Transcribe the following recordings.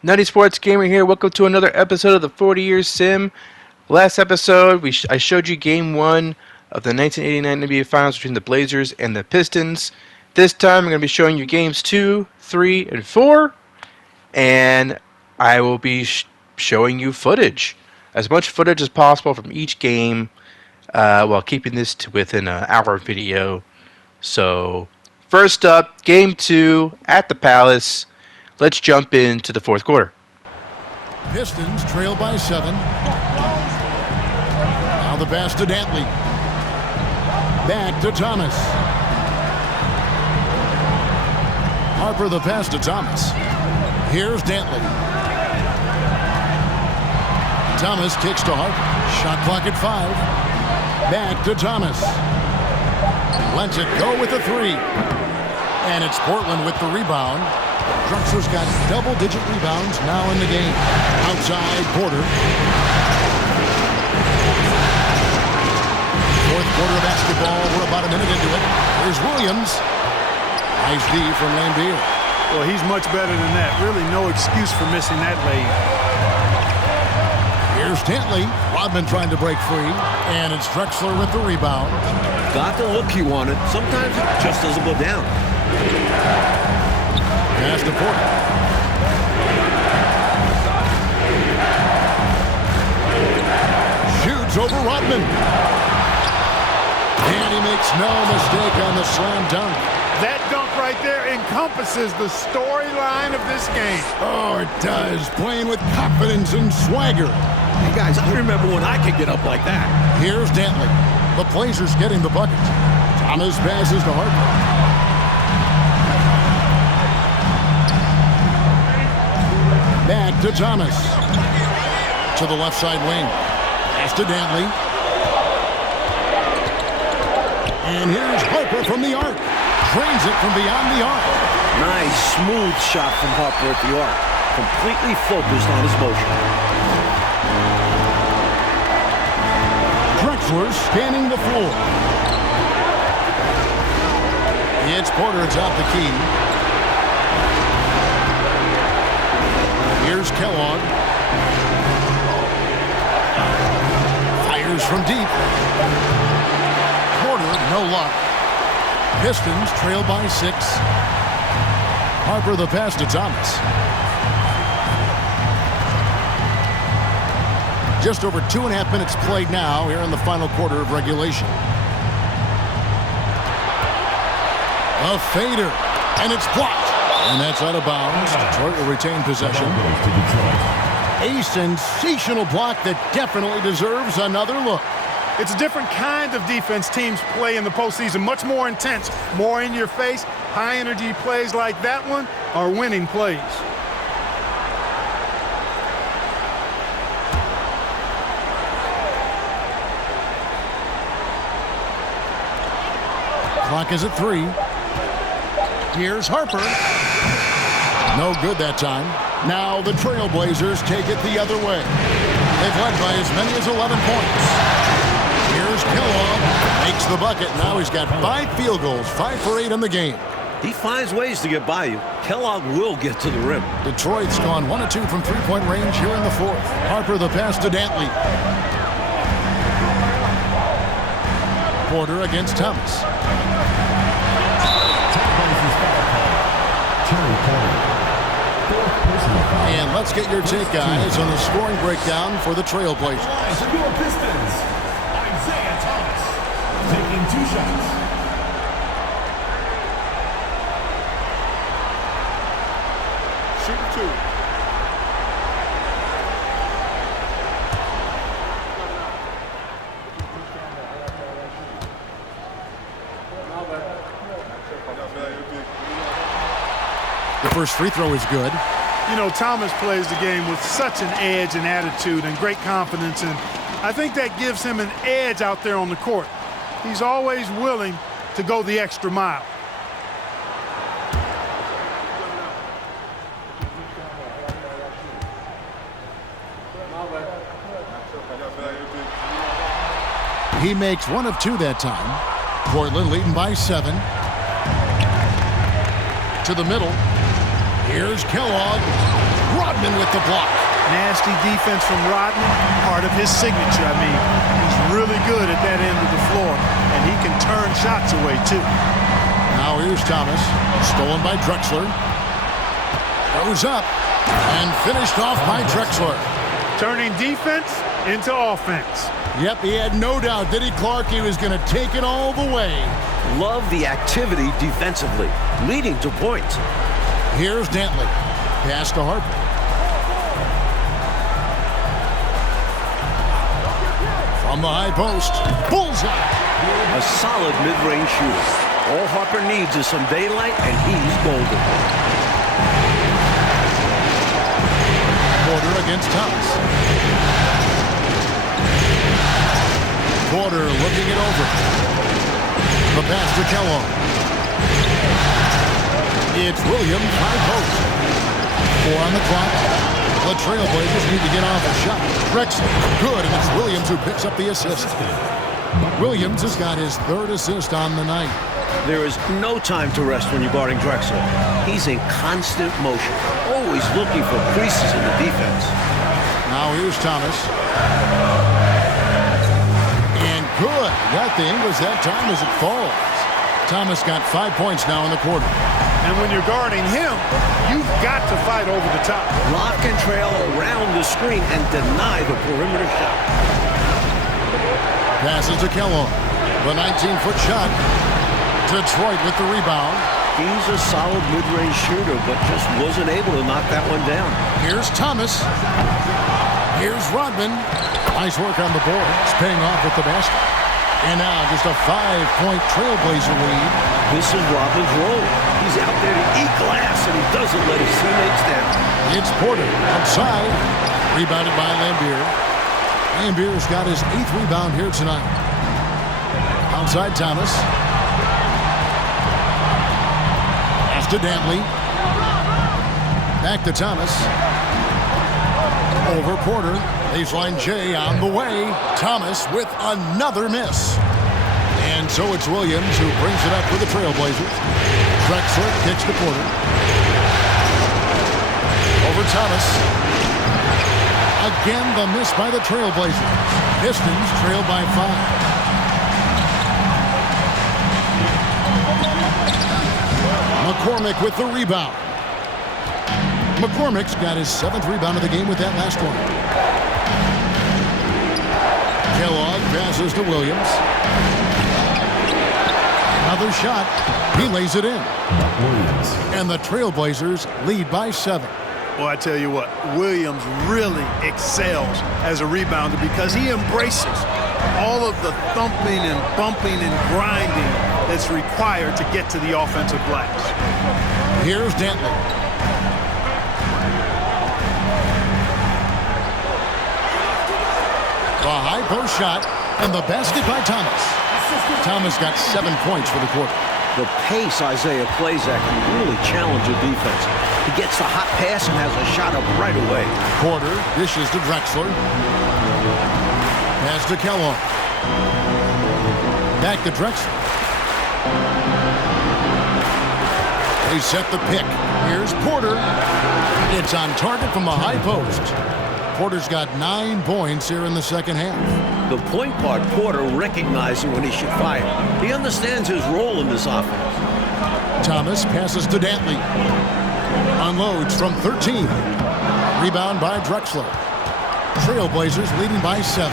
Nutty Sports Gamer here. Welcome to another episode of the 40 Years Sim. Last episode, I showed you Game 1 of the 1989 NBA Finals between the Blazers and the Pistons. This time, I'm going to be showing you Games 2, 3, and 4. And I will be showing you footage. As much footage as possible from each game while keeping this to within an hour video. So, first up, Game 2 at the Palace. Let's jump into the fourth quarter. Pistons trail by 7. Now the pass to Dantley. Back to Thomas. Harper the pass to Thomas. Here's Dantley. Thomas kicks to Harper. Shot clock at 5. Back to Thomas. Lets it go with a 3. And it's Portland with the rebound. Drexler's got double-digit rebounds now in the game. Outside, Porter. Fourth quarter of basketball. We're about a minute into it. Here's Williams. Nice D from Lambeer. Well, he's much better than that. Really no excuse for missing that lane. Here's Dantley. Rodman trying to break free. And it's Drexler with the rebound. Got the look he wanted. Sometimes it just doesn't go down. Pass to Porter. Shoots over Rodman. And he makes no mistake on the slam dunk. That dunk right there encompasses the storyline of this game. Oh, it does. Playing with confidence and swagger. Hey, guys, I remember when I could get up like that. Here's Dantley. The Blazers getting the bucket. Thomas passes to Harper. Back to Thomas. To the left side wing. Pass to Dantley. And here's Harper from the arc. Drains it from beyond the arc. Nice, smooth shot from Harper at the arc. Completely focused on his motion. Drexler scanning the floor. It's Porter atop the key. Here's Kellogg. Fires from deep. Porter, no luck. Pistons trail by 6. Harper the pass to Thomas. Just over 2.5 minutes played now here in the final quarter of regulation. A fader, and it's blocked. And that's out of bounds. Detroit will retain possession. A sensational block that definitely deserves another look. It's a different kind of defense teams play in the postseason. Much more intense, more in your face. High-energy plays like that one are winning plays. Clock is at 3. Here's Harper. No good that time. Now the Trailblazers take it the other way. They've led by as many as 11 points. Here's Kellogg. Makes the bucket. Now he's got 5 field goals, 5 for 8 in the game. He finds ways to get by you. Kellogg will get to the rim. Detroit's gone 1 of 2 from three-point range here in the fourth. Harper the pass to Dantley. Porter against Thomas. And let's get your take, guys, on the scoring breakdown for the Trailblazers. Your Pistons, Isaiah Thomas, taking 2 shots. Shoot 2. The first free throw is good. You know, Thomas plays the game with such an edge and attitude and great confidence, and I think that gives him an edge out there on the court. He's always willing to go the extra mile. He makes 1 of 2 that time. Portland leading by 7. To the middle. Here's Kellogg. Rodman with the block. Nasty defense from Rodman, part of his signature. I mean, he's really good at that end of the floor, and he can turn shots away, too. Now here's Thomas, stolen by Drexler. Goes up, and finished off by Drexler. Turning defense into offense. Yep, he had no doubt, did he, Clark? He was going to take it all the way. Love the activity defensively, leading to points. Here's Dantley. Pass to Harper. From the high post. Bullseye. A solid mid-range shooter. All Harper needs is some daylight, and he's golden. Porter against Thomas. Porter looking it over. The pass to Kellogg. It's Williams, high post. 4 on the clock. The Trailblazers need to get off a shot. Drexler, good, and it's Williams who picks up the assist. Williams has got his 3rd assist on the night. There is no time to rest when you're guarding Drexler. He's in constant motion, always looking for creases in the defense. Now here's Thomas. And good. Got the Ingles that time as it falls. Thomas got 5 points now in the quarter. And when you're guarding him, you've got to fight over the top. Lock and trail around the screen and deny the perimeter shot. Passes to Kellogg. The 19-foot shot. Detroit with the rebound. He's a solid mid-range shooter, but just wasn't able to knock that one down. Here's Thomas. Here's Rodman. Nice work on the boards, paying off with the basket. And now just a 5-point Trailblazer lead. This is Rodman's role. He's out there to eat glass, and he doesn't let his teammates down. It's Porter outside. Rebounded by Lambier. Lambier's got his 8th rebound here tonight. Outside Thomas. Pass to Dantley. Back to Thomas. Over Porter. Baseline J on the way. Thomas with another miss. And so it's Williams who brings it up for the Trailblazers. Drexler kicks to Porter. Over Thomas. Again, the miss by the Trailblazers. Pistons trail by 5. McCormick with the rebound. McCormick's got his 7th rebound of the game with that last one. Kellogg passes to Williams. Another shot. He lays it in. And the Trailblazers lead by 7. Well, I tell you what, Williams really excels as a rebounder because he embraces all of the thumping and bumping and grinding that's required to get to the offensive glass. Here's Dantley. The high post shot and the basket by Thomas. Thomas got 7 points for the quarter. The pace Isaiah plays at can really challenge a defense. He gets the hot pass and has a shot up right away. Porter dishes to Drexler. Pass to Kellogg. Back to Drexler. They set the pick. Here's Porter. It's on target from the high post. Porter's got 9 points here in the second half. The point guard, Porter, recognizing when he should fire. He understands his role in this offense. Thomas passes to Dantley. Unloads from 13. Rebound by Drexler. Trailblazers leading by 7.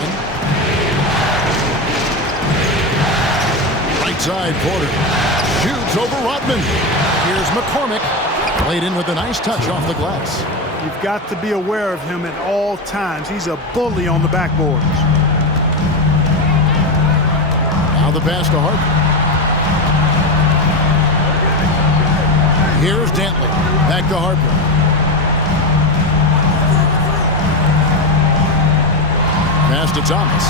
Right side, Porter. Shoots over Rodman. Here's McCormick. Played in with a nice touch off the glass. You've got to be aware of him at all times. He's a bully on the backboards. Now the pass to Harper. Here's Dantley. Back to Harper. Pass to Thomas.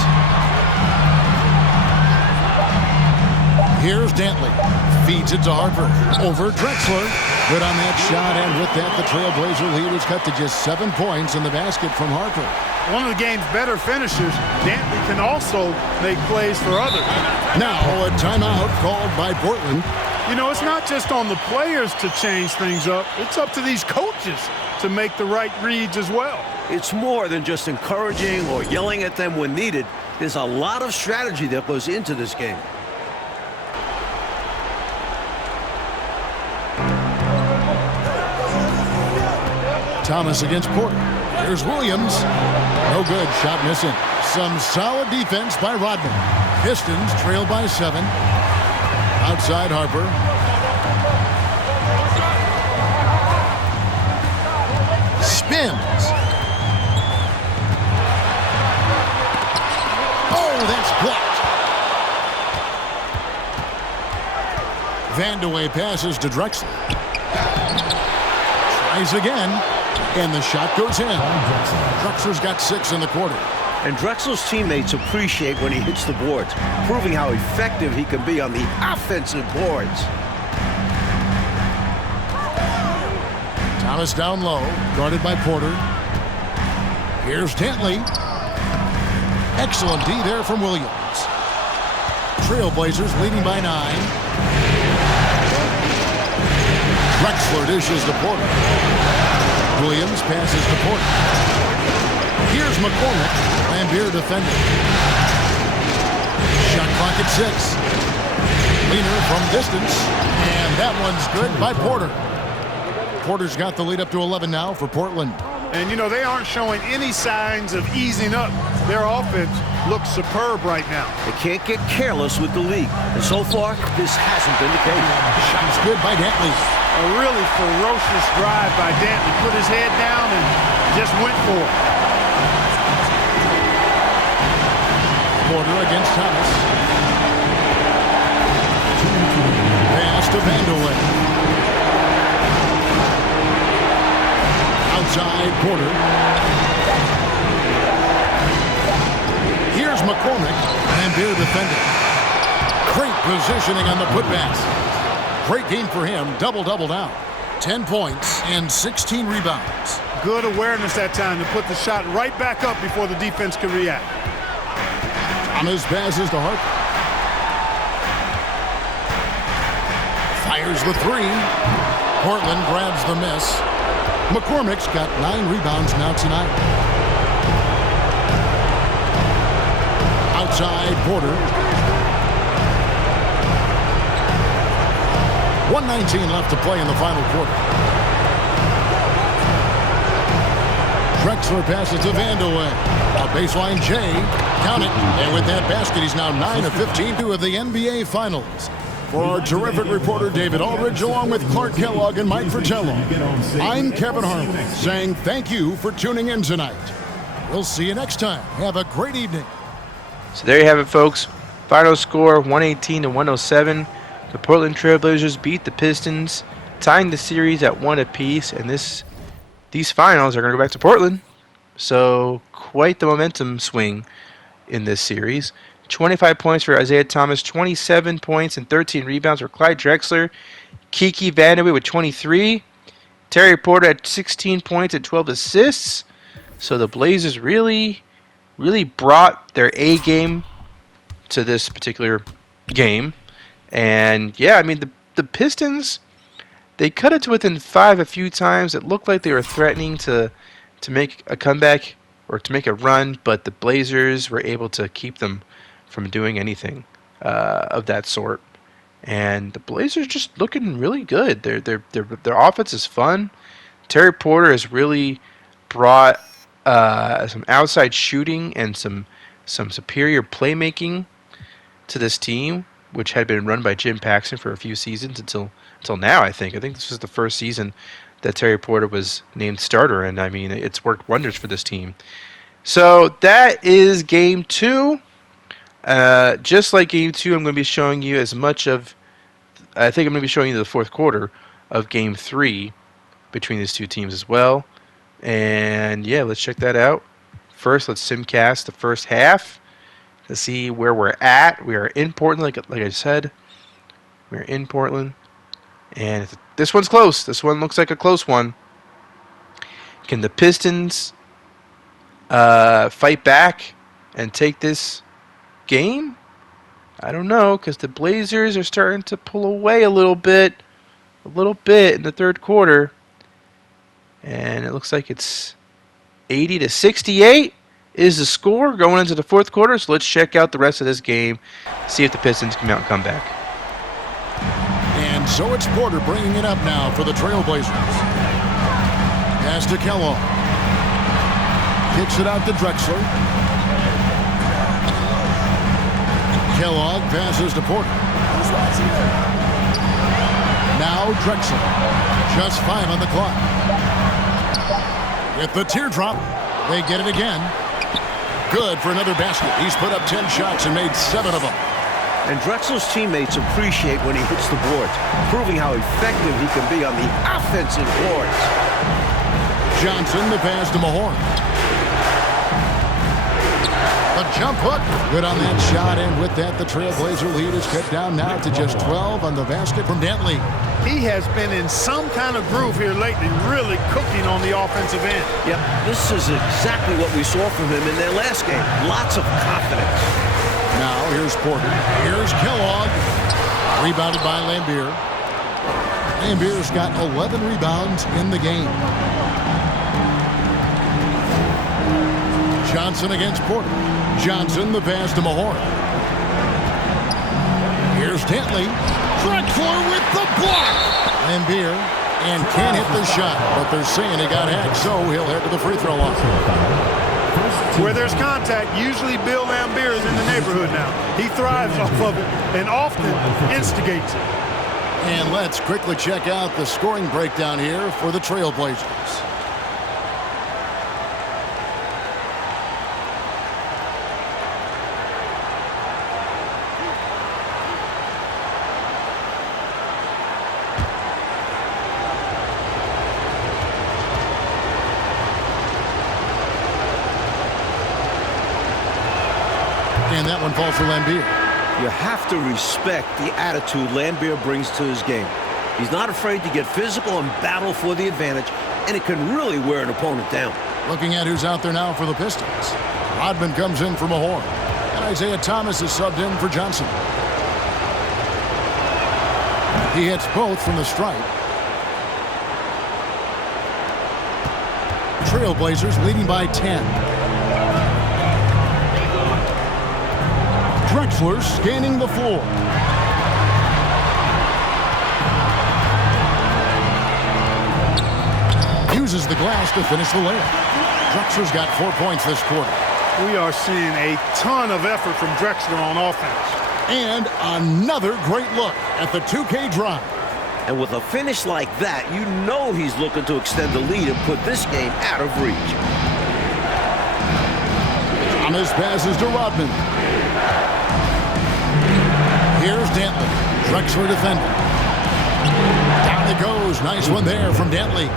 Here's Dantley. Feeds it to Harper. Over Drexler. Good on that shot, and with that, the Trailblazer lead was cut to just 7 points in the basket from Harper. One of the game's better finishers, Dantley can also make plays for others. Now a timeout called by Portland. You know, it's not just on the players to change things up. It's up to these coaches to make the right reads as well. It's more than just encouraging or yelling at them when needed. There's a lot of strategy that goes into this game. Thomas against Porter. Here's Williams. No good. Shot missing. Some solid defense by Rodman. Pistons trail by 7. Outside Harper. Spins. Oh, that's blocked. Vandeweghe passes to Drexler. Tries again. And the shot goes in. Drexler's got 6 in the quarter. And Drexler's teammates appreciate when he hits the boards, proving how effective he can be on the offensive boards. Thomas down low, guarded by Porter. Here's Dantley. Excellent D there from Williams. Trailblazers leading by 9. Drexler dishes to Porter. Williams passes to Porter. Here's McCormick. Lambier defending. Shot clock at 6. Leaner from distance. And that one's good by Porter. Porter's got the lead up to 11 now for Portland. And, you know, they aren't showing any signs of easing up. Their offense looks superb right now. They can't get careless with the league. And so far, this hasn't been the case. Shot's good by Dantley. A really ferocious drive by Dantley. Put his head down and just went for it. Porter against Thomas. Pass to Vandeweghe. Outside Porter. Here's McCormick. Lambier defending. Great positioning on the putback. Great game for him. Double-double now. 10 points and 16 rebounds. Good awareness that time to put the shot right back up before the defense could react. Thomas passes to Harper. Fires the 3. Portland grabs the miss. McCormick's got 9 rebounds now tonight. Outside Porter. 1:19 left to play in the final quarter. Drexler passes to Vandeweghe. A baseline J. Count it. And with that basket, he's now 9 of 15 of the NBA Finals. For our terrific reporter, David Aldridge, along with Clark Kellogg and Mike Fratello, I'm Kevin Harlan, saying thank you for tuning in tonight. We'll see you next time. Have a great evening. So there you have it, folks. Final score, 118 to 107. The Portland Trailblazers beat the Pistons, tying the series at 1 apiece, and these finals are going to go back to Portland. So quite the momentum swing in this series. 25 points for Isaiah Thomas, 27 points and 13 rebounds for Clyde Drexler. Kiki Vandeweghe with 23. Terry Porter had 16 points and 12 assists. So the Blazers really brought their A game to this particular game. And yeah, I mean, the Pistons, they cut it to within 5 a few times. It looked like they were threatening to make a comeback or to make a run, but the Blazers were able to keep them from doing anything of that sort. And the Blazers just looking really good. Their offense is fun. Terry Porter has really brought some outside shooting and some superior playmaking to this team, which had been run by Jim Paxson for a few seasons until now. I think this was the first season that Terry Porter was named starter, and I mean, it's worked wonders for this team. So that is Game 2. Just like Game 2, I'm going to be showing you as much of, I think I'm going to be showing you the fourth quarter of Game 3 between these two teams as well. And yeah, let's check that out. First, let's simcast the first half to see where we're at. We are in Portland, like I said. We're in Portland. And this one's close. This one looks like a close one. Can the Pistons fight back and take this game? I don't know, because the Blazers are starting to pull away a little bit in the third quarter. And it looks like it's 80-68 is the score going into the fourth quarter. So let's check out the rest of this game, see if the Pistons come out and come back. And so it's Porter bringing it up now for the Trailblazers. Pass to Kellogg. Kicks it out to Drexler. Kellogg passes to Porter. Now Drexler. Just 5 on the clock. With the teardrop, they get it again. Good for another basket. He's put up 10 shots and made 7 of them. And Drexler's teammates appreciate when he hits the boards, proving how effective he can be on the offensive boards. Johnson, the pass to Mahorn. A jump hook. Good on that shot, and with that, the Trailblazer lead is cut down now to just 12 on the basket from Dantley. He has been in some kind of groove here lately, really cooking on the offensive end. Yep, this is exactly what we saw from him in their last game. Lots of confidence. Now, here's Porter. Here's Kellogg. Rebounded by Lambier. Lambier's got 11 rebounds in the game. Johnson against Porter. Johnson, the pass to Mahorn. Here's Dantley. Drexler with the block. Lambier, and can't hit the shot, but they're saying he got hacked, so he'll head to the free throw line. Where there's contact, usually Bill Lambier is in the neighborhood now. He thrives off of it and often instigates it. And let's quickly check out the scoring breakdown here for the Trailblazers. And that one falls for Lambier. You have to respect the attitude Lambier brings to his game. He's not afraid to get physical and battle for the advantage, and it can really wear an opponent down. Looking at who's out there now for the Pistons. Rodman comes in for Mahorn. And Isaiah Thomas is subbed in for Johnson. He hits both from the stripe. Trailblazers leading by 10. Drexler scanning the floor. Uses the glass to finish the layup. Drexler's got 4 points this quarter. We are seeing a ton of effort from Drexler on offense. And another great look at the 2K drive. And with a finish like that, you know he's looking to extend the lead and put this game out of reach. Thomas passes to Rodman. Here's Dantley. Drexler defending. Down it goes. Nice one there from Dantley.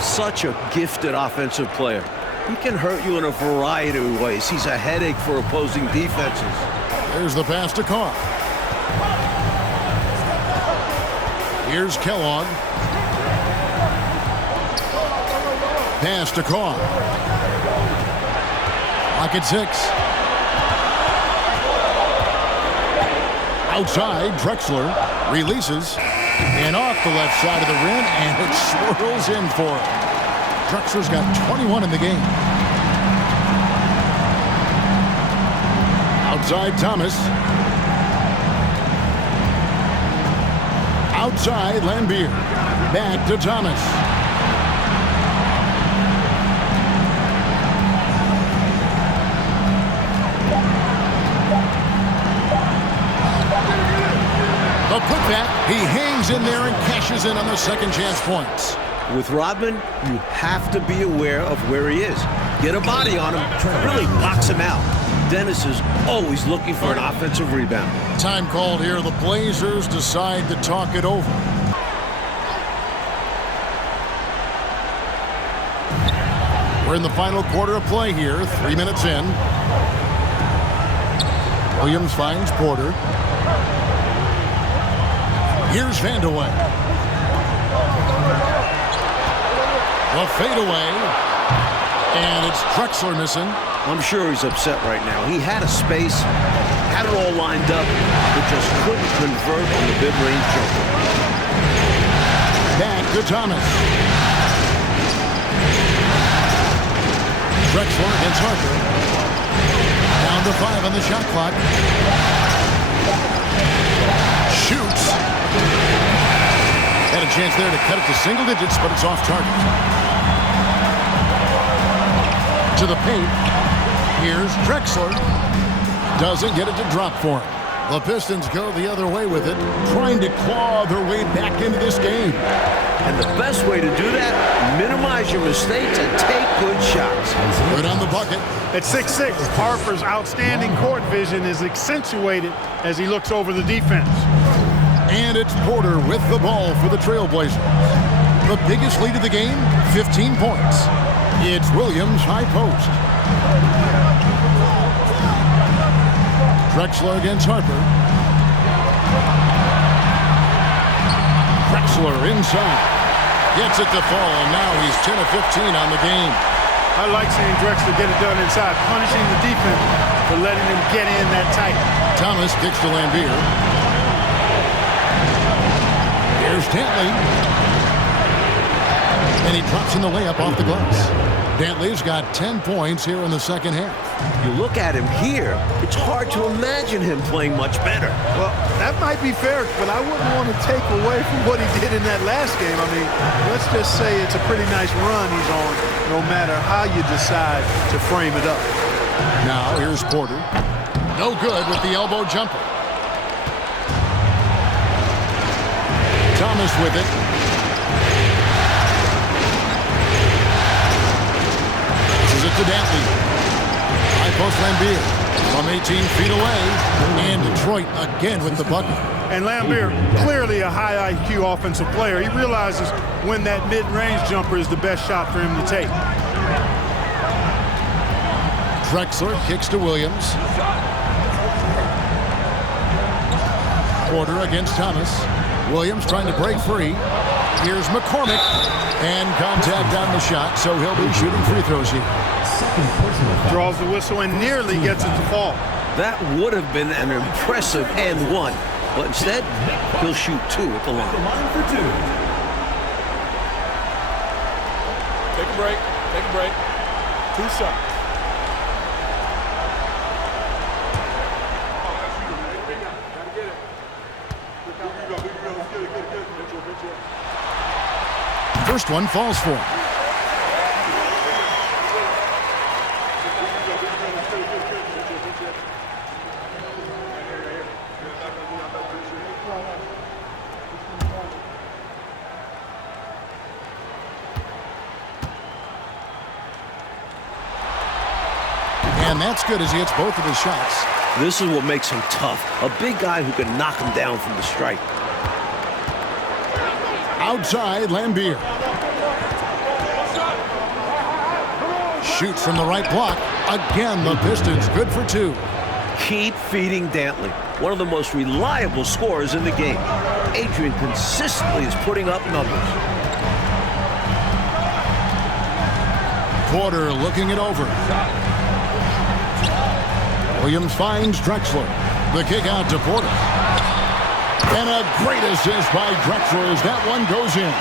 Such a gifted offensive player. He can hurt you in a variety of ways. He's a headache for opposing defenses. There's the pass to Carr. Here's Kellogg. Pass to Carr. Lock at 6. Outside, Drexler releases. And off the left side of the rim, and it swirls in for him. Drexler's got 21 in the game. Outside, Thomas. Outside, Lambier. Back to Thomas. The putback, he hangs in there and cashes in on the second chance points. With Rodman, you have to be aware of where he is. Get a body on him, really box him out. Dennis is always looking for an offensive rebound. Time called here. The Blazers decide to talk it over. We're in the final quarter of play here, 3 minutes in. Williams finds Porter. Here's Vandeweghe. The fadeaway. And it's Drexler missing. I'm sure he's upset right now. He had a space, had it all lined up, but just couldn't convert on the mid-range jumper. Back to Thomas. Drexler against Harper. Down to 5 on the shot clock. Shoots. Had a chance there to cut it to single digits, but it's off target. To the paint. Here's Drexler. Doesn't get it to drop for him. The Pistons go the other way with it, trying to claw their way back into this game. And the best way to do that, minimize your mistakes and take good shots. Right on the bucket. At 6'6", Harper's outstanding court vision is accentuated as he looks over the defense. And it's Porter with the ball for the Trailblazers. The biggest lead of the game, 15 points. It's Williams high post. Drexler against Harper. Drexler inside. Gets it to fall, and now he's 10 of 15 on the game. I like seeing Drexler get it done inside, punishing the defense for letting him get in that tight. Thomas kicks to Lambier. Here's Dantley. And he drops in the layup off the glass. Dantley's got 10 points here in the second half. You look at him here, it's hard to imagine him playing much better. Well, that might be fair, but I wouldn't want to take away from what he did in that last game. I mean, let's just say it's a pretty nice run he's on, no matter how you decide to frame it up. Now here's Porter. No good with the elbow jumper. Thomas with it. This is it to Dantley. High post Lambier from 18 feet away. And Detroit again with the bucket. And Lambier, clearly a high IQ offensive player. He realizes when that mid-range jumper is the best shot for him to take. Drexler kicks to Williams. Porter against Thomas. Williams trying to break free. Here's McCormick. And contact on the shot, so he'll be shooting free throws here. Draws the whistle and nearly gets it to fall. That would have been an impressive and one, but instead, he'll shoot 2 at the line. The line for 2. Take a break. Take a break. 2 shots. First one falls for him. And that's good as he hits both of his shots. This is what makes him tough. A big guy who can knock him down from the strike. Outside, Lambier. Shoots from the right block. Again, the Pistons good for 2. Keep feeding Dantley, one of the most reliable scorers in the game. Adrian consistently is putting up numbers. Porter looking it over. Williams finds Drexler. The kick out to Porter. And a great assist by Drexler as that one goes in.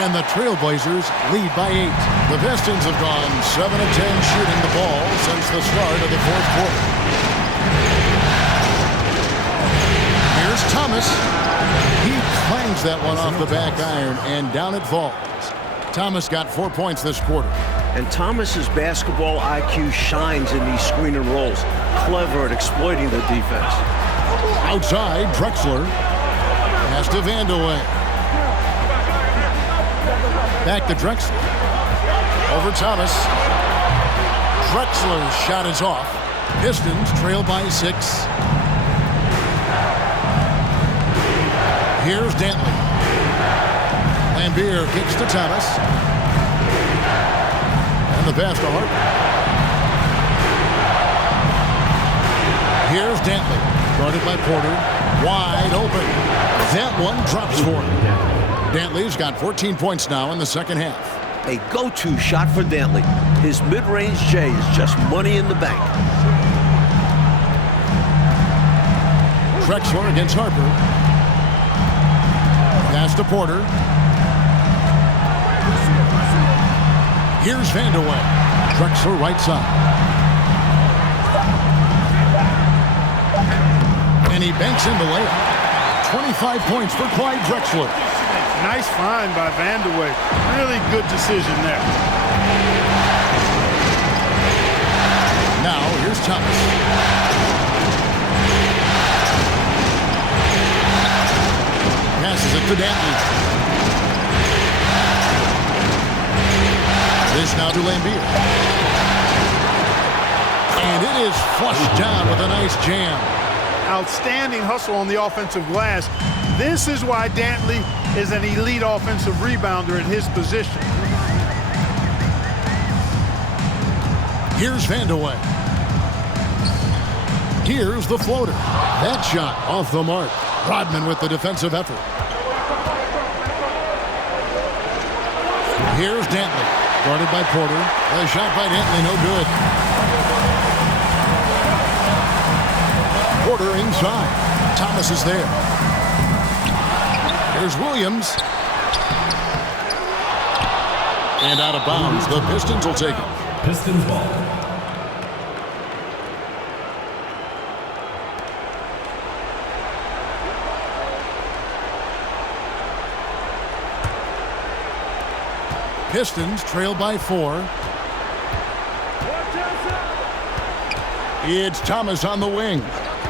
And the Trailblazers lead by 8. The Pistons have gone 7 of 10 shooting the ball since the start of the fourth quarter. Here's Thomas. He clangs that one off the back iron, and down it falls. Thomas got 4 points this quarter. And Thomas's basketball IQ shines in these screen and rolls. Clever at exploiting the defense. Outside, Drexler. Pass to Vandeweghe. Back to Drexler. Over Thomas. Drexler's shot is off. Pistons trail by 6. Here's Dantley. Lambier kicks to Thomas. And the pass to Harper. Here's Dantley. Guarded by Porter. Wide open. That one drops for him. Dantley's got 14 points now in the second half. A go-to shot for Dantley. His mid-range J is just money in the bank. Drexler against Harper. Pass to Porter. Here's Vandeweghe. Drexler right side. And he banks in the layup. 25 points for Clyde Drexler. Nice find by Vandeweghe. Really good decision there. Now, here's Thomas. Passes it to Dantley. This now to Lambier. And it is flushed down with a nice jam. Outstanding hustle on the offensive glass. This is why Dantley is an elite offensive rebounder at his position. Here's Vandeweghe. Here's the floater. That shot off the mark. Rodman with the defensive effort. Here's Dantley. Guarded by Porter. A shot by Dantley, no good. Porter inside. Thomas is there. Here's Williams. And out of bounds. The Pistons will take it. Pistons ball. Pistons trail by 4. It's Thomas on the wing.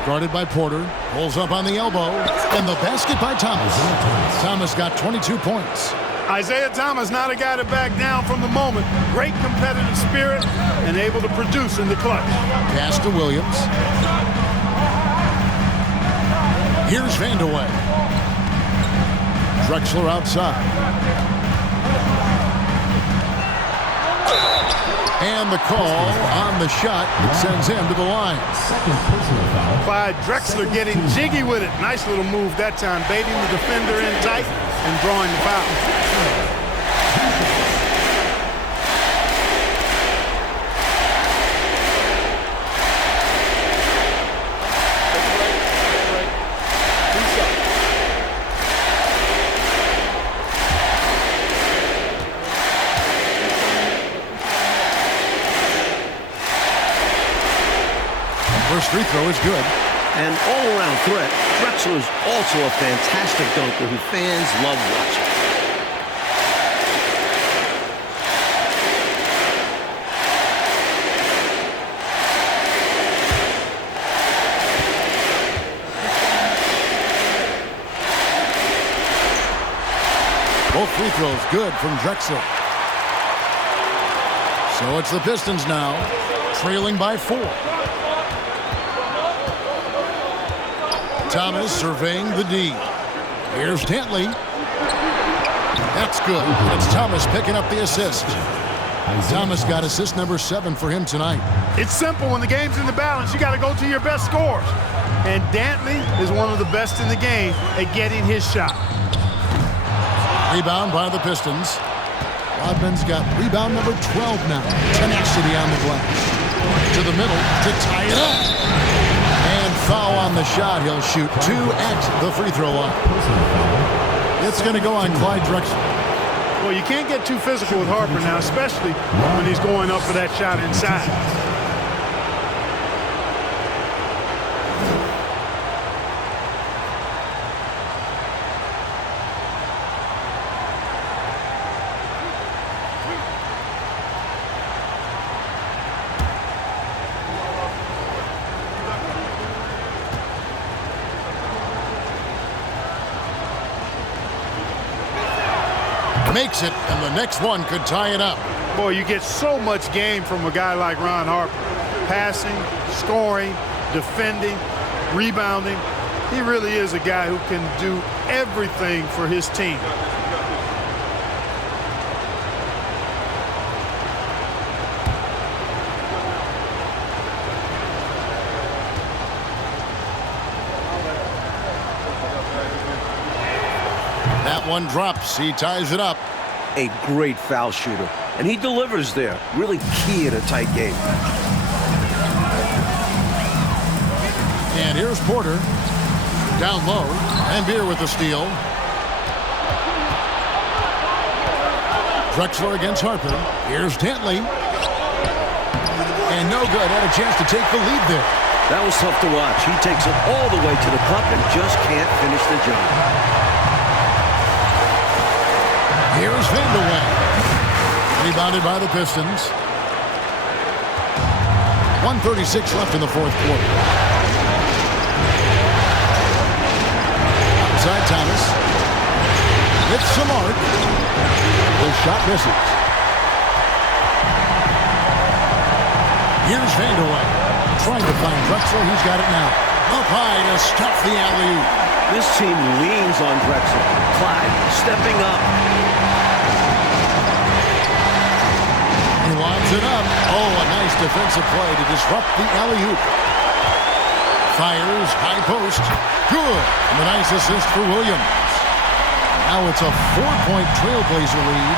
Guarded by Porter. Pulls up on the elbow. And the basket by Thomas. Thomas got 22 points. Isaiah Thomas, not a guy to back down from the moment. Great competitive spirit and able to produce in the clutch. Pass to Williams. Here's Vandeweghe. Drexler outside. And the call on the shot sends him to the line. Clyde Drexler getting jiggy with it. Nice little move that time, baiting the defender in tight and drawing the foul. First free throw is good. An all-around threat. Drexler is also a fantastic dunker who fans love watching. Both free throws good from Drexler. So it's the Pistons now, trailing by 4. Thomas surveying the D. Here's Dantley. That's good. It's Thomas picking up the assist. Thomas got assist number 7 for him tonight. It's simple. When the game's in the balance, you got to go to your best scorers. And Dantley is one of the best in the game at getting his shot. Rebound by the Pistons. Rodman's got rebound number 12 now. Tenacity on the glass. To the middle to tie it up. And foul on the shot. He'll shoot 2 at the free throw line. It's going to go on Clyde Drexler. Well, you can't get too physical with Harper now, especially when he's going up for that shot inside. Makes it, and the next one could tie it up. Boy, you get so much game from a guy like Ron Harper. Passing, scoring, defending, rebounding. He really is a guy who can do everything for his team. That one drops. He ties it up. A great foul shooter, and he delivers there. Really key in a tight game. And here's Porter. Down low. Lambier with the steal. Drexler against Harper. Here's Dantley. And no good. Had a chance to take the lead there. That was tough to watch. He takes it all the way to the cup and just can't finish the job. Here's Vanderway. Rebounded by the Pistons. 1:36 left in the fourth quarter. Outside Thomas. Hits some mark. The shot misses. Here's Vanderway. Trying to find Drexler. He's got it now. Up high to stuff the alley-oop. This team leans on Drexler. Clyde stepping up. He lobs it up. Oh, a nice defensive play to disrupt the alley-oop. Fires, high post. Good. And a nice assist for Williams. Now it's a 4-point Trailblazer lead.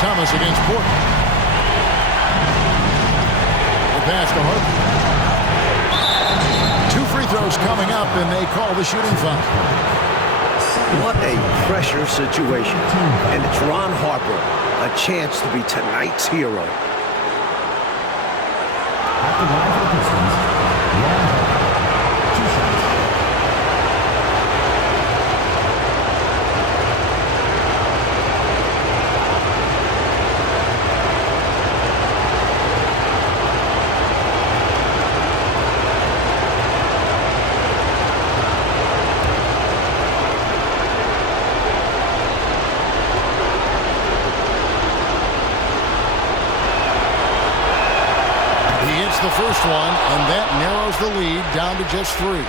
Thomas against Porter. The pass to Harper. 2 free throws coming up, and they call the shooting foul. What a pressure situation. And it's Ron Harper, a chance to be tonight's hero. At the line for the Pistons, Ron Harper. 2 shots. The first one, and that narrows the lead down to just 3.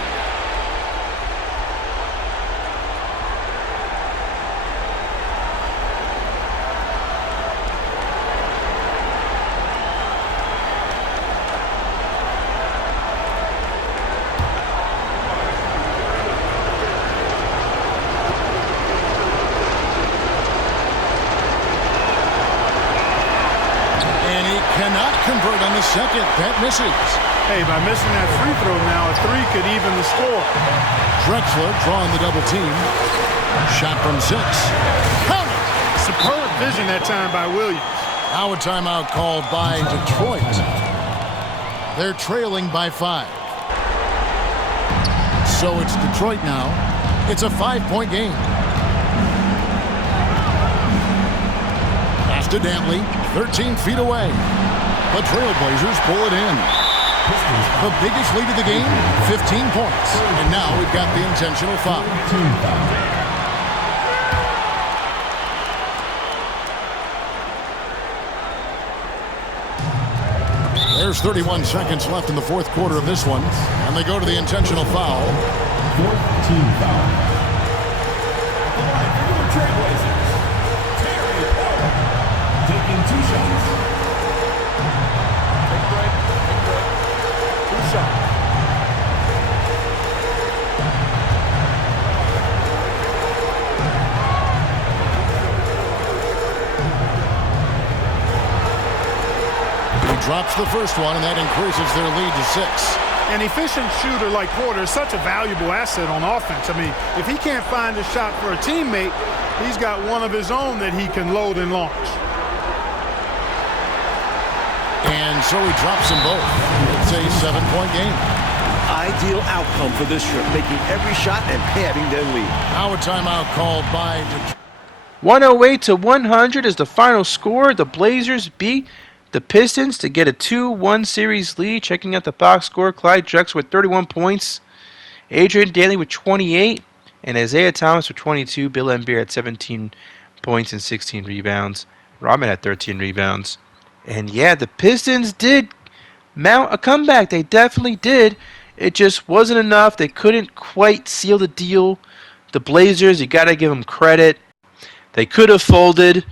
And he cannot convert on the second. That misses. Hey, by missing that free throw now, a 3 could even the score. Drexler drawing the double team. Shot from 6. Count it. Superb vision that time by Williams. Now a timeout called by Detroit. They're trailing by 5. So it's Detroit now. It's a 5-point game. Pass to Dantley. 13 feet away. The Trailblazers pull it in. The biggest lead of the game, 15 points. And now we've got the intentional foul. There's 31 seconds left in the fourth quarter of this one. And they go to the intentional foul. 4th team foul. At the line for the Trailblazers, Terry Porter. Taking 2 shots. Take a break. Take a break. 2 shots. He drops the first one, and that increases their lead to 6. An efficient shooter like Porter is such a valuable asset on offense. I mean, if he can't find a shot for a teammate, he's got one of his own that he can load and launch. And so he drops them both. It's a 7-point game. Ideal outcome for this trip, making every shot and padding their lead. Now a timeout called by Detroit. 108-100 is the final score. The Blazers beat the Pistons to get a 2-1 series lead. Checking out the box score, Clyde Drexler with 31 points, Adrian Dantley with 28, and Isaiah Thomas with 22. Bill Lambier had 17 points and 16 rebounds. Rahman had 13 rebounds. And yeah, the Pistons did mount a comeback. They definitely did. It just wasn't enough. They couldn't quite seal the deal. The Blazers, you got to give them credit. They could have folded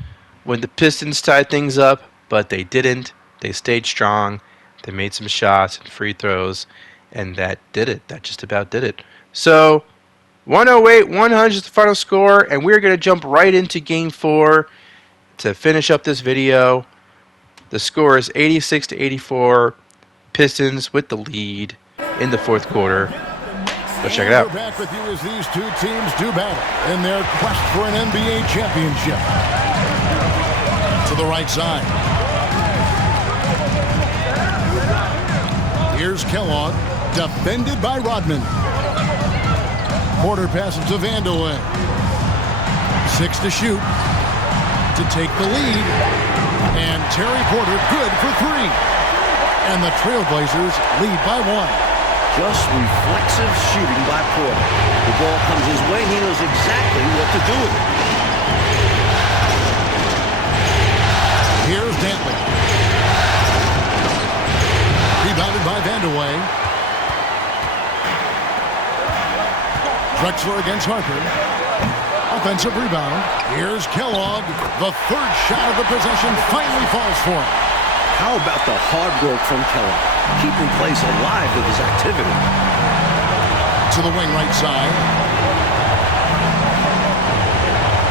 when the Pistons tied things up, but they didn't. They stayed strong. They made some shots and free throws, and that did it. That just about did it. So 108-100 is the final score, and we're going to jump right into Game 4 to finish up this video. The score is 86-84, Pistons with the lead. in the fourth quarter. Let's check it out. We're back with you as these two teams do battle in their quest for an NBA championship. To the right side. Here's Kellogg, defended by Rodman. Porter passes to Vandeweghe. 6 to shoot to take the lead. And Terry Porter good for 3. And the Trailblazers lead by 1. Just reflexive shooting by Porter. The ball comes his way. He knows exactly what to do with it. Here's Dantley. Rebounded by Vandeweghe. Drexler against Harper. Offensive rebound. Here's Kellogg. The third shot of the possession finally falls for him. How about the hard work from Kellogg? Keeping plays alive with his activity. To the wing right side.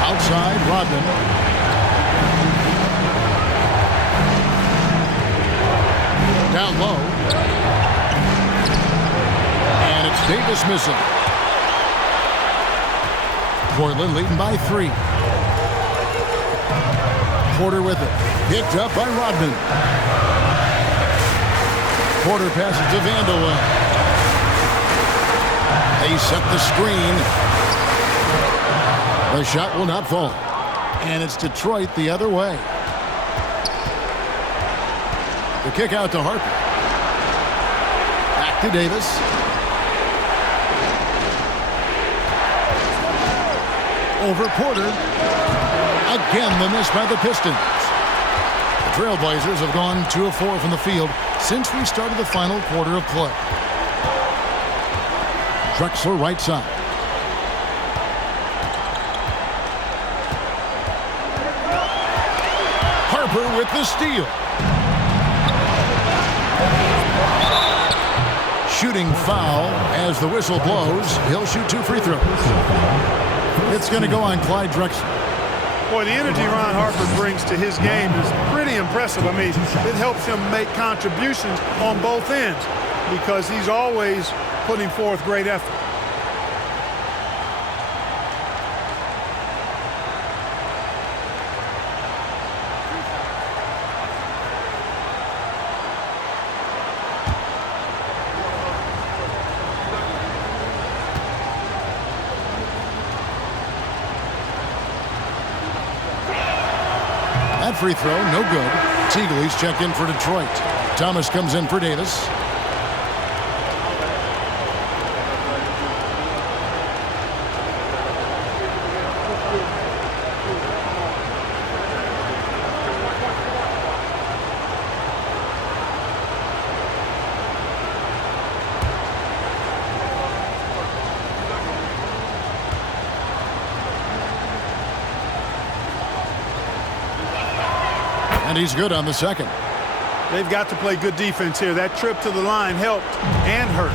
Outside, Rodman. Down low. And it's Davis missing. Portland leading by 3. Porter with it. Picked up by Rodman. Porter passes to Vandeweghe. They set the screen. The shot will not fall. And it's Detroit the other way. The kick out to Harper. Back to Davis. Over Porter. Again, the miss by the Pistons. The Trailblazers have gone 2 of 4 from the field since we started the final quarter of play. Drexler right side. Harper with the steal. Shooting foul as the whistle blows. He'll shoot 2 free throws. It's going to go on Clyde Drexler. Boy, the energy Ron Harper brings to his game is pretty impressive. I mean, it helps him make contributions on both ends because he's always putting forth great effort. That free throw, no good. Teagley's checked in for Detroit. Thomas comes in for Davis. And he's good on the second. They've got to play good defense here. That trip to the line helped and hurt.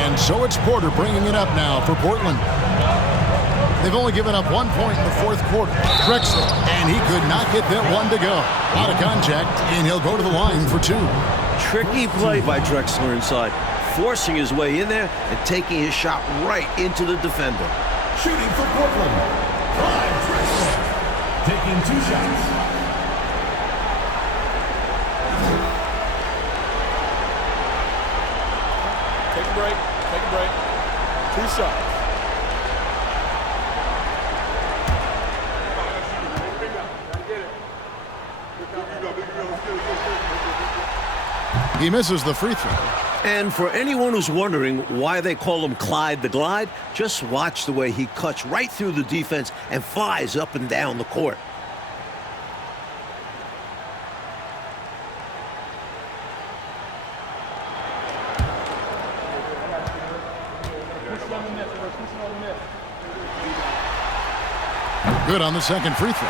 And so it's Porter bringing it up now for Portland. They've only given up 1 point in the fourth quarter. Drexler, and he could not get that one to go. Out of contact, and he'll go to the line for 2. Tricky play by Drexler inside, forcing his way in there and taking his shot right into the defender. Shooting for Portland, Clyde Drexler. Taking 2 shots. Take a break. 2 shots. He misses the free throw. And for anyone who's wondering why they call him Clyde the Glide, just watch the way he cuts right through the defense and flies up and down the court. Good on the second free throw.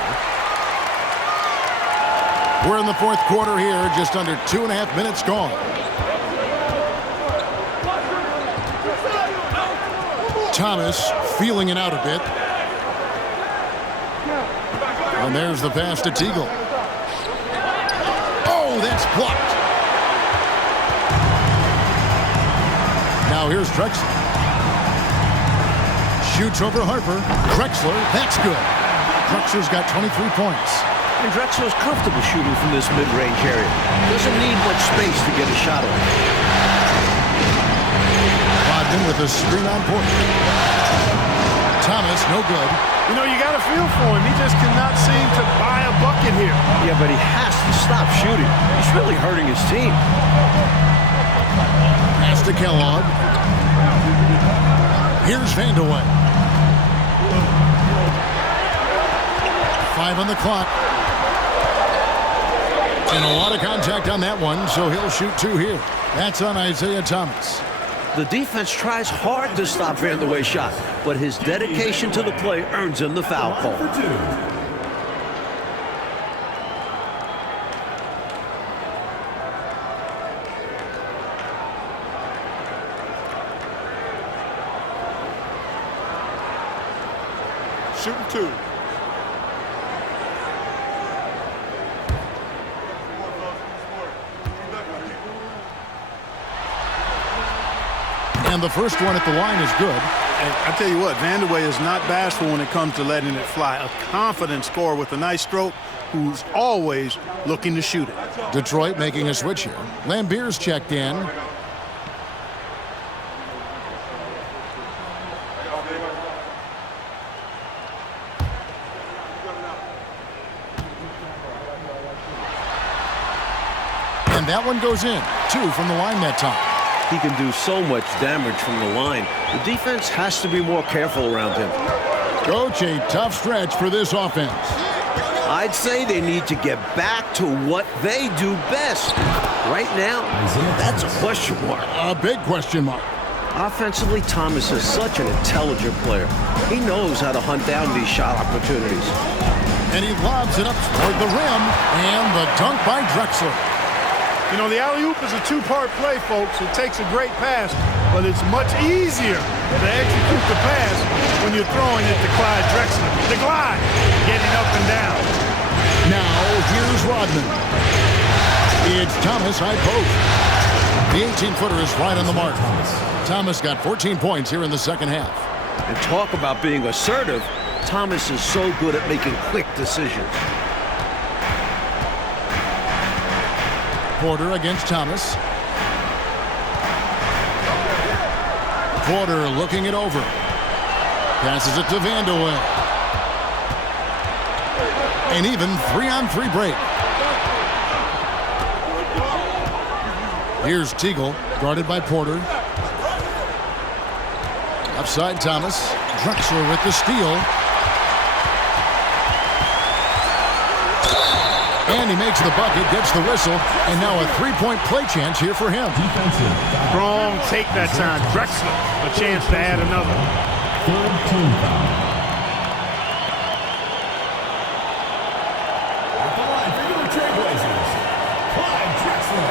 We're in the fourth quarter here, just under 2.5 minutes gone. Thomas feeling it out a bit. And there's the pass to Teagle. Oh, that's blocked. Now here's Drexler. Shoots over Harper. Drexler, that's good. Drexler's got 23 points. And Drexler's comfortable shooting from this mid-range area. Doesn't need much space to get a shot on. Rodman with a screen on Porter. Thomas, no good. You know, you got to feel for him. He just cannot seem to buy a bucket here. Yeah, but he has to stop shooting. He's really hurting his team. Pass to Kellogg. Here's Vandeweghe. 5 on the clock. And a lot of contact on that one, so he'll shoot 2 here. That's on Isaiah Thomas. The defense tries hard to stop Vandeweghe's shot, but his dedication to the play earns him the foul call. For 2. Shooting 2. And the first one at the line is good. And I tell you what, Vandeweghe is not bashful when it comes to letting it fly. A confident scorer with a nice stroke who's always looking to shoot it. Detroit making a switch here. Lambier's checked in. And that one goes in. 2 from the line that time. He can do so much damage from the line. The defense has to be more careful around him. Coach, a tough stretch for this offense. I'd say they need to get back to what they do best. Right now, that's a question mark. A big question mark. Offensively, Thomas is such an intelligent player. He knows how to hunt down these shot opportunities. And he lobs it up toward the rim. And the dunk by Drexler. You know, the alley-oop is a two-part play, folks. It takes a great pass, but it's much easier to execute the pass when you're throwing it to Clyde Drexler. The glide, getting up and down. Now, here's Rodman. It's Thomas high post. The 18-footer is right on the mark. Thomas got 14 points here in the second half. And talk about being assertive. Thomas is so good at making quick decisions. Porter against Thomas. Porter looking it over. Passes it to Vandeweghe. An even 3-on-3 break. Here's Teagle, guarded by Porter. Upside Thomas. Drexler with the steal. And he makes the bucket, gets the whistle, and now a three-point play chance here for him. Strong take that time. Drexler, a chance to add another. 3rd team foul. At the line for your Trailblazers, Clyde Drexler.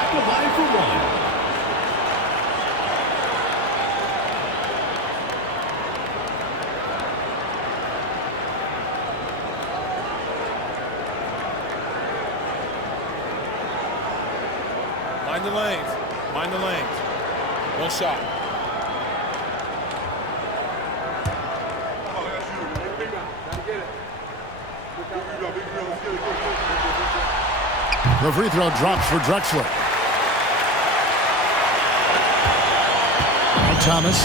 At the line for 1. Mind the lanes. Mind the lanes. One shot. The free throw drops for Drexler. And Thomas.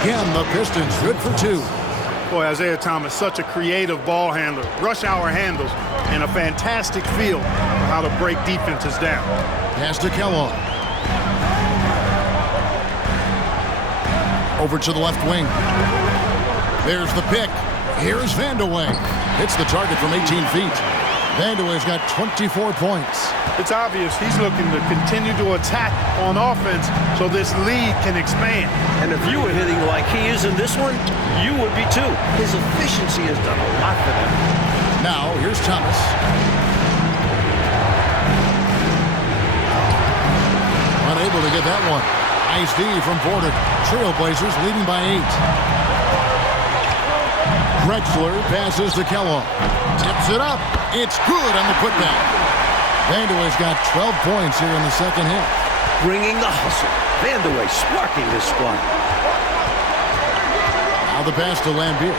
Again, the Pistons good for 2. Boy, Isaiah Thomas, such a creative ball handler. Rush hour handles and a fantastic feel for how to break defenses down. Pass to Kellogg. Over to the left wing. There's the pick. Here's Vandeweghe. Hits the target from 18 feet. Vandeweghe's got 24 points. It's obvious he's looking to continue to attack on offense so this lead can expand. And if you were hitting like he is in this one, you would be too. His efficiency has done a lot for them. Now, here's Thomas. Unable to get that one. Nice D from Porter. Trailblazers leading by 8. Drexler passes to Kellogg. Tips it up. It's good on the putback. Vandeweghe's got 12 points here in the second half. Bringing the hustle. Vandeweghe sparking this squad. Now the pass to Lambier.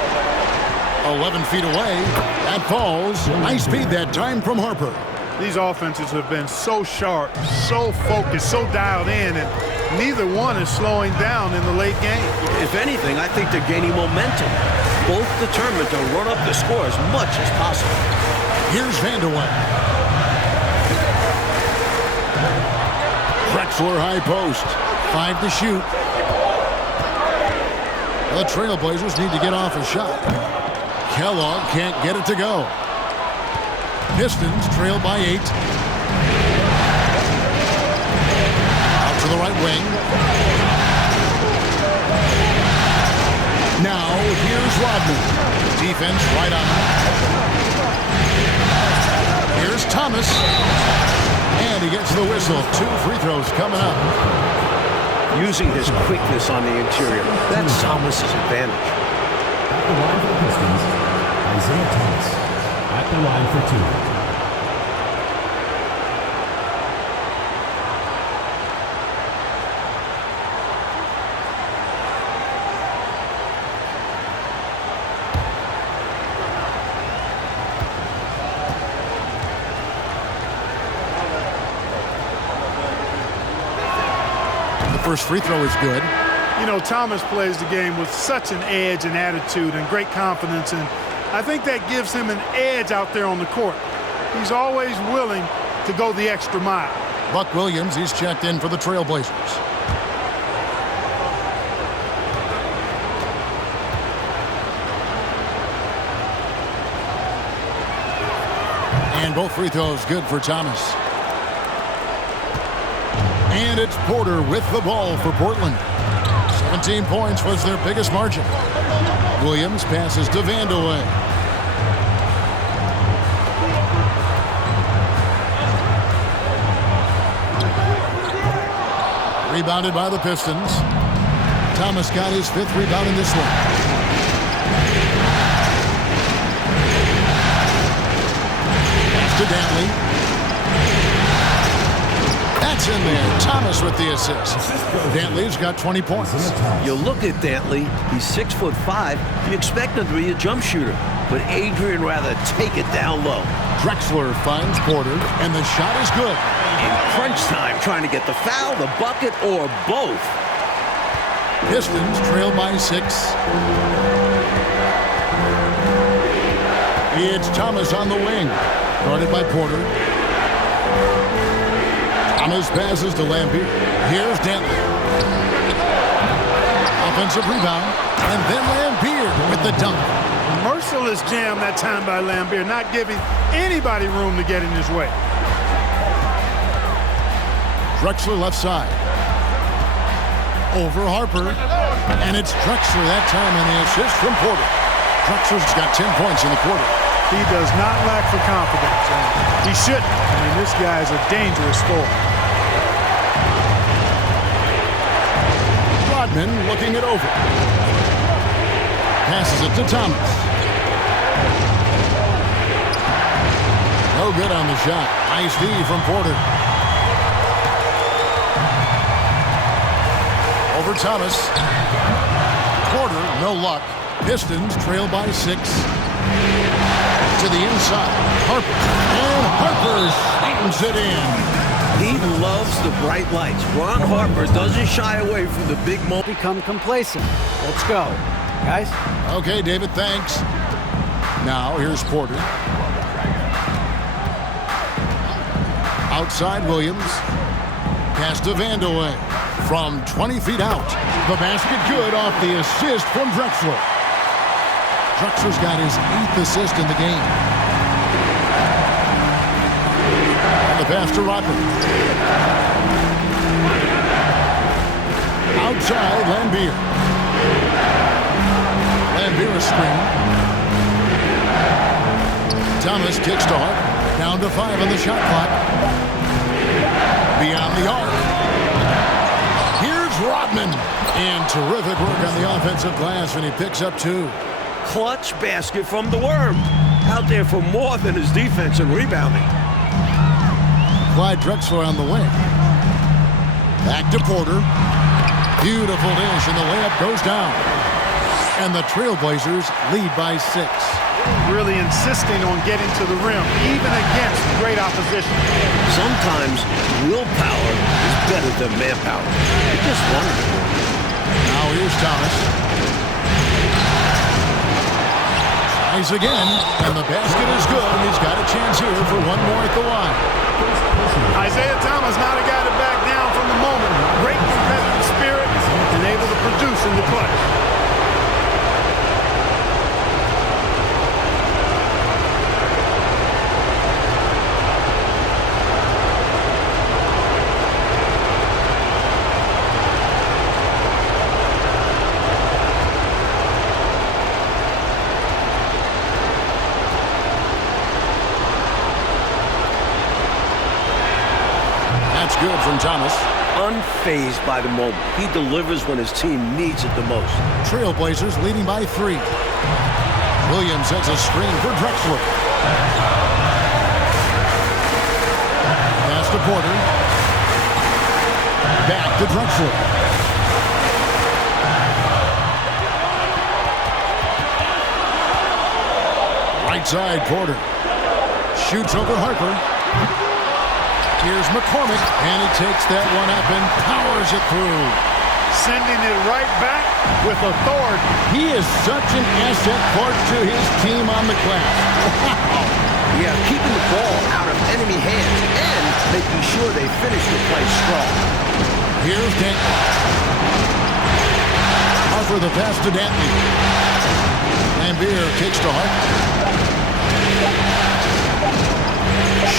11 feet away. That falls. Nice speed that time from Harper. These offenses have been so sharp, so focused, so dialed in, and neither one is slowing down in the late game. If anything, I think they're gaining momentum. Both determined to run up the score as much as possible. Here's Vandeweghe. Drexler high post. 5 to shoot. The Trailblazers need to get off a shot. Kellogg can't get it to go. Pistons trail by 8. Out to the right wing. Now here's Rodman. Defense right on him. Here's Thomas. And he gets the whistle. 2 free throws coming up. Using his quickness on the interior. That's Thomas's advantage. At the line for the Pistons, Isaiah Thomas. At the line for 2. First free throw is good. You know, Thomas plays the game with such an edge and attitude and great confidence, and I think that gives him an edge out there on the court. He's always willing to go the extra mile. Buck Williams, he's checked in for the Trailblazers. And both free throws good for Thomas. And it's Porter with the ball for Portland. 17 points was their biggest margin. Williams passes to Vandeweghe. Rebounded by the Pistons. Thomas got his 5th rebound in this one. Pass to Dantley. That's in there. Thomas with the assist. Dantley's got 20 points. You look at Dantley, he's 6'5". You expect him to be a jump shooter, but Adrian rather take it down low. Drexler finds Porter, and the shot is good. In crunch time, trying to get the foul, the bucket, or both. Pistons trail by 6. It's Thomas on the wing, guarded by Porter. Thomas passes to Lambier. Here's Dantley. Offensive rebound. And then Lambier with the dunk. Merciless jam that time by Lambier, not giving anybody room to get in his way. Drexler left side. Over Harper. And it's Drexler that time on the assist from Porter. Drexler's got 10 points in the quarter. He does not lack for confidence. He shouldn't. I mean, this guy's a dangerous scorer. Rodman looking it over. Passes it to Thomas. No good on the shot. Nice D from Porter. Over Thomas. Porter, no luck. Pistons trail by 6. To the inside. Harper. And Harper slams it in. He loves the bright lights. Ron Harper doesn't shy away from the big moment. Become complacent. Let's go, guys. Okay, David, thanks. Now, here's Porter. Outside Williams. Pass to Vandeweghe. From 20 feet out. The basket good off the assist from Drexler. Drexler's got his 8th assist in the game. And the pass to Rodman. Outside, Lambier. Lambier screen. Thomas kicks to Hart. Down to 5 on the shot clock. Beyond the arc. Here's Rodman. And terrific work on the offensive glass, and he picks up 2. Clutch basket from the Worm. out there for more than his defense and rebounding. Clyde Drexler on the wing. Back to Porter. Beautiful dish, and the layup goes down. And the Trailblazers lead by 6. Really insisting on getting to the rim, even against great opposition. Sometimes willpower is better than manpower. It's just wonderful. Now here's Thomas. Tries again, and the basket is good, and he's got a chance here for one more at the line. Isaiah Thomas not a guy to back down from the moment. Great competitive spirit and able to produce in the clutch. That's good from Thomas. Unfazed by the moment. He delivers when his team needs it the most. Trailblazers leading by 3. Williams sets a screen for Drexler. Pass to Porter. Back to Drexler. Right side, Porter. Shoots over Harper. Here's McCormick, and he takes that one up and powers it through. Sending it right back with authority. He is such an asset part to his team on the glass. Yeah, keeping the ball out of enemy hands and making sure they finish the play strong. Here's Dantley. Harper the pass to Dantley. Lambier kicks to Harper.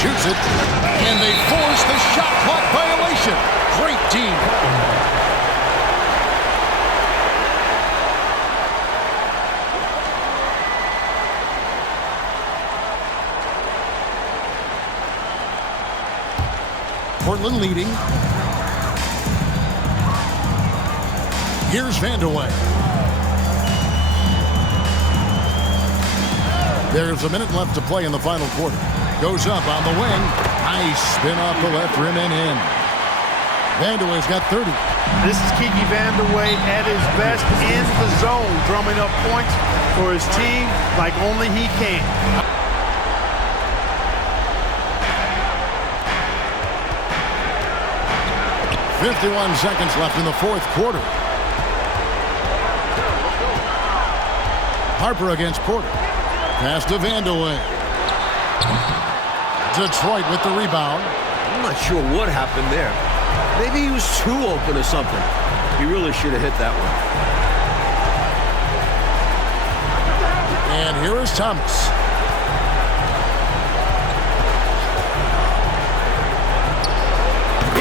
Shoots it, and they force the shot clock violation. Great team. Portland leading. Here's Vandeweghe. There's a minute left to play in the final quarter. Goes up on the wing. Nice spin off the left rim and in. Vandeweghe's got 30. This is Kiki Vandeweghe at his best in the zone, drumming up points for his team like only he can. .51 seconds left in the fourth quarter. Harper against Porter. Pass to Vandeweghe. Detroit with the rebound. I'm not sure what happened there. Maybe he was too open or something. He really should have hit that one. And here is Thomas.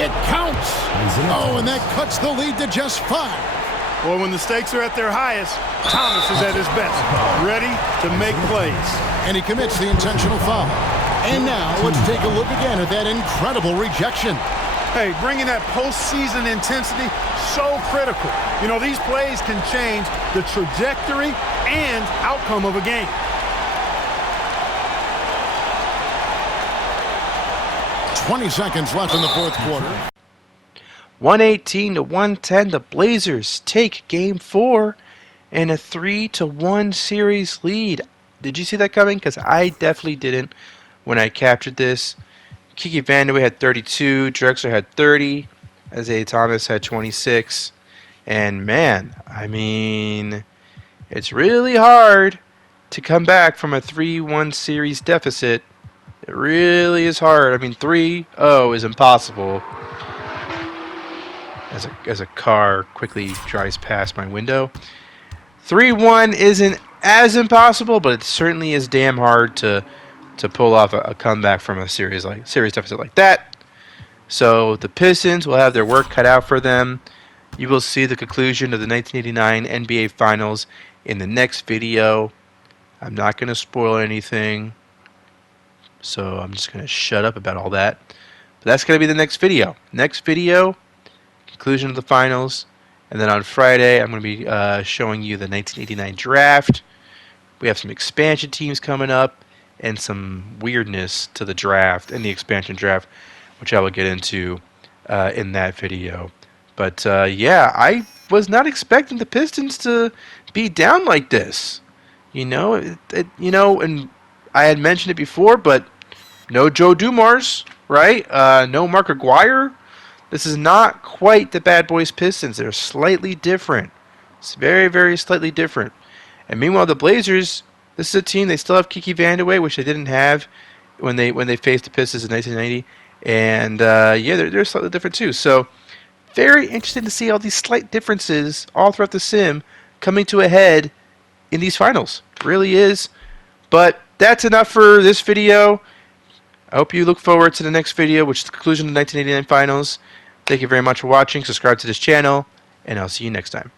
It counts. Oh, and that cuts the lead to just 5. Well, when the stakes are at their highest, Thomas is at his best, ready to make plays. And he commits the intentional foul. And now let's take a look again at that incredible rejection. Hey, bringing that postseason intensity, so critical. You know, these plays can change the trajectory and outcome of a game. .20 seconds left in the fourth quarter. 118 to 110. The Blazers take Game 4 and a 3-1 series lead. Did you see that coming? Because I definitely didn't when I captured this. Kiki Vandeweghe had 32. Drexler had 30. Isaiah Thomas had 26. And man, I mean, it's really hard to come back from a 3-1 series deficit. It really is hard. I mean, 3-0 is impossible. As a car quickly drives past my window. 3-1 isn't as impossible, but it certainly is damn hard to pull off a comeback from a series deficit like that. So the Pistons will have their work cut out for them. You will see the conclusion of the 1989 NBA Finals in the next video. I'm not going to spoil anything, so I'm just going to shut up about all that. But that's going to be the next video. Next video, conclusion of the finals. And then on Friday, I'm going to be showing you the 1989 draft. We have some expansion teams coming up. and some weirdness to the draft and the expansion draft, which I will get into in that video. But yeah, I was not expecting the Pistons to be down like this. And I had mentioned it before, but no Joe Dumars, right? No Mark Aguirre. This is not quite the Bad Boys Pistons. They're slightly different. It's very, very slightly different. And meanwhile, the Blazers, this is a team, they still have Kiki Vandeweghe, which they didn't have when they faced the Pistons in 1990. And yeah, they're slightly different too. So very interesting to see all these slight differences all throughout the sim coming to a head in these finals. It really is. But that's enough for this video. I hope you look forward to the next video, which is the conclusion of the 1989 finals. Thank you very much for watching. Subscribe to this channel, and I'll see you next time.